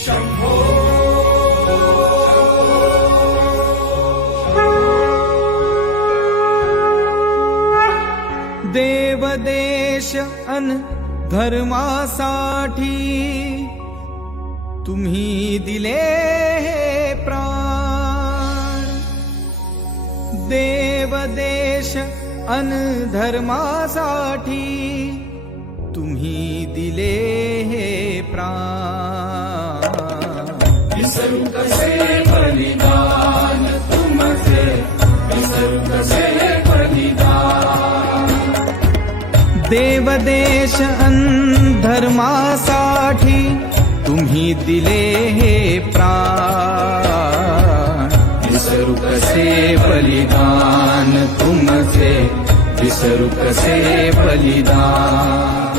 शंभो देव देश अन धर्मासाठी तुम्ही दिले हे प्राण। देव देश अन धर्मासाठी तुम्ही दिले हे प्राण। विसरू कसे बलिदान तुमचे, विसरू कसे बलिदान। देव देश अन धर्मासाठी तुम्ही दिले हे प्राण। विसरू कसे बलिदान तुमचे, विसरू कसे बलिदान।